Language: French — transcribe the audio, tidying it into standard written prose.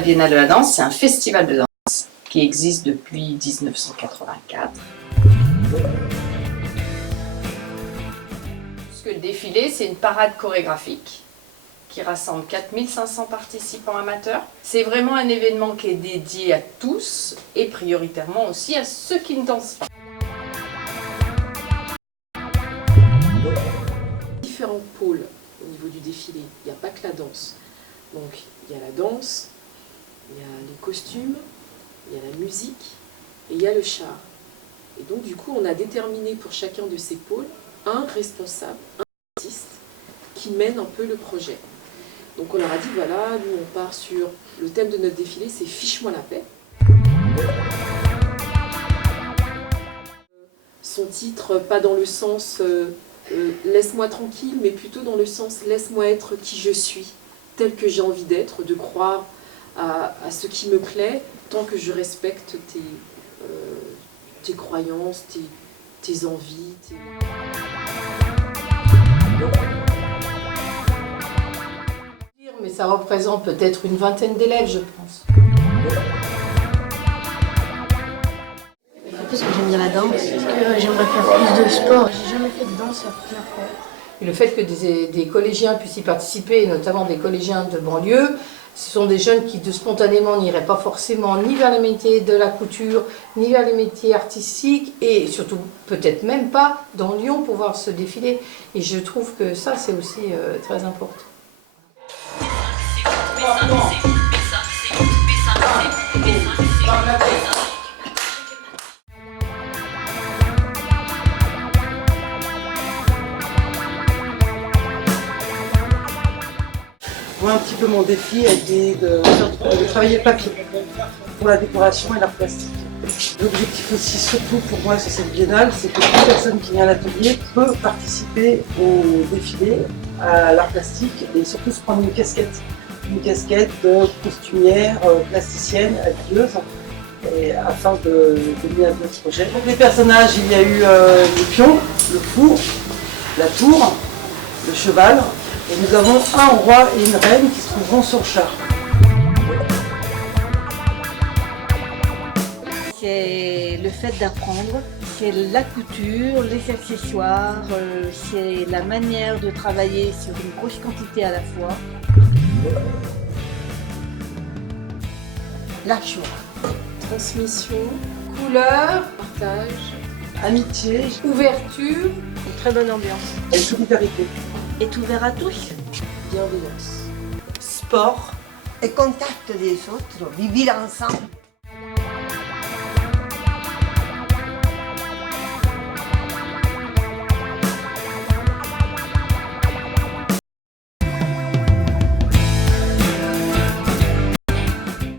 la Biennale de la danse, c'est un festival de danse qui existe depuis 1984. Parce que le défilé, c'est une parade chorégraphique qui rassemble 4500 participants amateurs. C'est vraiment un événement qui est dédié à tous et prioritairement aussi à ceux qui ne dansent pas. Différents pôles au niveau du défilé, il n'y a pas que la danse. Donc il y a la danse, il y a les costumes, il y a la musique et il y a le char. Et donc du coup on a déterminé pour chacun de ces pôles un responsable, un artiste qui mène un peu le projet. Donc on leur a dit voilà, nous on part sur le thème de notre défilé, c'est Fiche-moi la paix. Son titre, pas dans le sens laisse-moi tranquille, mais plutôt dans le sens laisse-moi être qui je suis, tel que j'ai envie d'être, de croire à ce qui me plaît, tant que je respecte tes croyances, tes envies. Mais ça représente peut-être une vingtaine d'élèves, je pense. Parce que j'aime bien la danse, parce que j'aimerais faire plus de sport. J'ai jamais fait de danse la première fois. Et le fait que des collégiens puissent y participer, et notamment des collégiens de banlieue, ce sont des jeunes qui spontanément n'iraient pas forcément ni vers les métiers de la couture, ni vers les métiers artistiques, et surtout peut-être même pas dans Lyon pour voir ce défilé. Et je trouve que ça c'est aussi très important. Moi, un petit peu mon défi a été de travailler le papier pour la décoration et l'art plastique. L'objectif aussi, surtout pour moi sur cette biennale, c'est que toute personne qui vient à l'atelier peut participer au défilé, à l'art plastique et surtout se prendre une casquette de costumière, plasticienne, habilleuse, et afin de mener à notre projet. Donc les personnages, il y a eu le pion, le four, la tour, le cheval. Et nous avons un roi et une reine qui se trouveront sur le char. C'est le fait d'apprendre, c'est la couture, les accessoires, c'est la manière de travailler sur une grosse quantité à la fois. La joie. Transmission, couleur, partage, Amitié ouverture, Une très bonne ambiance. et solidarité. Est ouvert à tous. bienveillance. Sport. Et contact des autres, vivre ensemble.